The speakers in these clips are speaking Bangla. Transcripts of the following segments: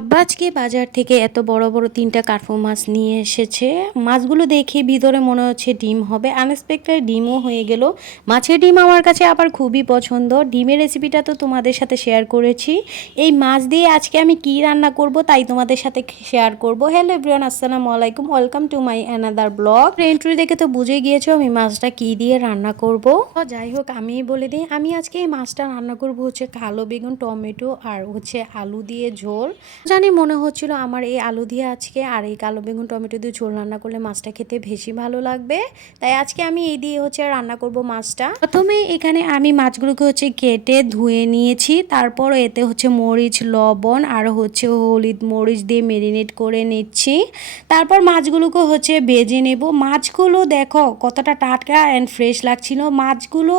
আব্বা আজকে বাজার থেকে এত বড় বড় তিনটা কার্পো মাছ নিয়ে এসেছে। মাছগুলো দেখে ভিতরে মনে হচ্ছে ডিম হবে। আনএক্সপেক্টেড ডিমও হয়ে গেল। মাছের ডিম আমার কাছে আবার খুবই পছন্দ। ডিমের রেসিপিটা তো তোমাদের সাথে শেয়ার করেছি। এই মাছ দিয়ে আজকে আমি কি রান্না করব তাই তোমাদের সাথে শেয়ার করব। হ্যালো এভরিওয়ান, আসসালামু আলাইকুম। Welcome to my another blog. Entry দেখে তো বুঝে গিয়েছো আমি মাছটা কি দিয়ে রান্না করব। যাই হোক, আমি বলে দিই, আমি আজকে এই মাছটা রান্না করব হচ্ছে কালো বেগুন, টমেটো আর হচ্ছে আলু দিয়ে ঝোল। জানি মনে হচ্ছিল আমার এই আলু দিয়ে আজকে আর এই কালো বেগুন, টমেটো দিয়ে ঝোল রান্না করলে মাছটা খেতে বেশি ভালো লাগবে। তাই আজকে আমি এই দিয়ে হচ্ছে রান্না করব মাছটা। প্রথমে এখানে আমি মাছগুলোকে হচ্ছে কেটে ধুয়ে নিয়েছি, তারপর এতে হচ্ছে মরিচ, লবণ আর হচ্ছে হলুদ মরিচ দিয়ে মেরিনেট করে নিচ্ছি। তারপর মাছগুলোকে হচ্ছে বেজে নেব। মাছগুলো দেখো কতটা টাটকা অ্যান্ড ফ্রেশ লাগছিল। মাছগুলো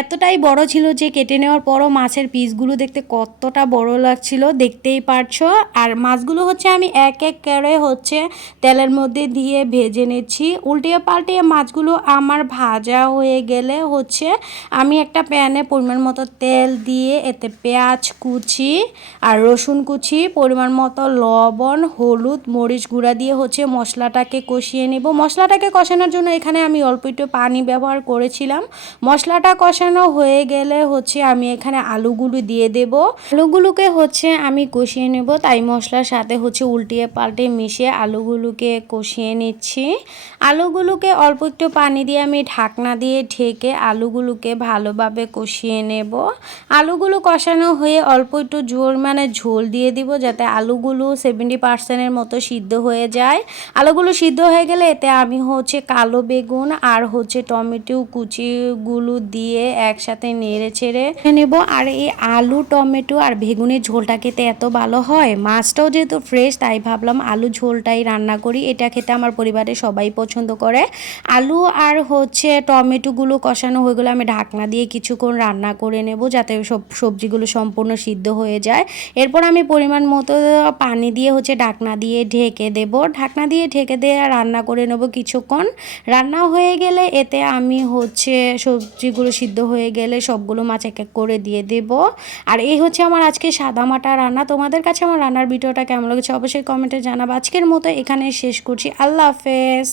এতটাই বড় ছিল যে কেটে নেওয়ার পরও মাছের পিসগুলো দেখতে কতটা বড় লাগছিল, দেখতেই পারছ? আর মাছগুলো হচ্ছে আমি এক এক করে হচ্ছে তেলের মধ্যে দিয়ে ভেজে নিচ্ছি। উল্টিয়ে পাল্টিয়ে মাছগুলো আমার ভাজা হয়ে গেলে হচ্ছে আমি একটা প্যানে পরিমাণ মতো তেল দিয়ে এতে পেঁয়াজ কুচি আর রসুন কুচি, পরিমাণ মতো লবণ, হলুদ, মরিচ গুঁড়া দিয়ে হচ্ছে মশলাটাকে কষিয়ে নেব। মশলাটাকে কষানোর জন্য এখানে আমি অল্প একটু পানি ব্যবহার করেছিলাম। মশলাটা কষানো হয়ে গেলে হচ্ছে আমি এখানে আলুগুলো দিয়ে দেব। আলুগুলোকে হচ্ছে আমি কষিয়ে নেব, তাই মশলার সাথে হচ্ছে উল্টিয়ে পাল্টে মিশিয়ে আলুগুলোকে কষিয়ে নিচ্ছি। আলুগুলোকে অল্প একটু পানি দিয়ে আমি ঢাকনা দিয়ে ঢেকে আলুগুলোকে ভালোভাবে কষিয়ে নেব। আলুগুলো কষানো হয়ে অল্প একটু জোর মানে ঝোল দিয়ে দিব যাতে আলুগুলো সেভেন্টি পার্সেন্টের মতো সিদ্ধ হয়ে যায়। আলুগুলো সিদ্ধ হয়ে গেলে এতে আমি হচ্ছে কালো বেগুন আর হচ্ছে টমেটো কুচিগুলো দিয়ে একসাথে নেড়ে ছেড়ে নেব। আর এই আলু, টমেটো আর বেগুনের ঝোলটা খেতে এত ভালো হয় মাছটাও যেহেতু ফ্রেশ তাই ভাবলাম আলু ঝোলটাই রান্না করি। এটা খেতে আমার পরিবারের সবাই পছন্দ করে। আলু আর হচ্ছে টমেটোগুলো কষানো হয়ে গেলে আমি ঢাকনা দিয়ে কিছুক্ষণ রান্না করে নেব যাতে সব সবজিগুলো সম্পূর্ণ সিদ্ধ হয়ে যায়। এরপর আমি পরিমাণ মতো পানি দিয়ে হচ্ছে ঢাকনা দিয়ে ঢেকে দেব। ঢাকনা দিয়ে ঢেকে দিয়ে রান্না করে নেব কিছুক্ষণ। রান্না হয়ে গেলে এতে আমি হচ্ছে সবজিগুলো সিদ্ধ হয়ে গেলে সবগুলো মাছ এক এক করে দিয়ে দেব। আর এই হচ্ছে আমার আজকে সাদা মাটা রান্না। তোমাদের কাছে আমার রান্নার ভিডিওটা কেমন লেগেছে অবশ্যই কমেন্টে জানাব। আজকের মতো এখানে শেষ করছি। আল্লাহ হাফেজ।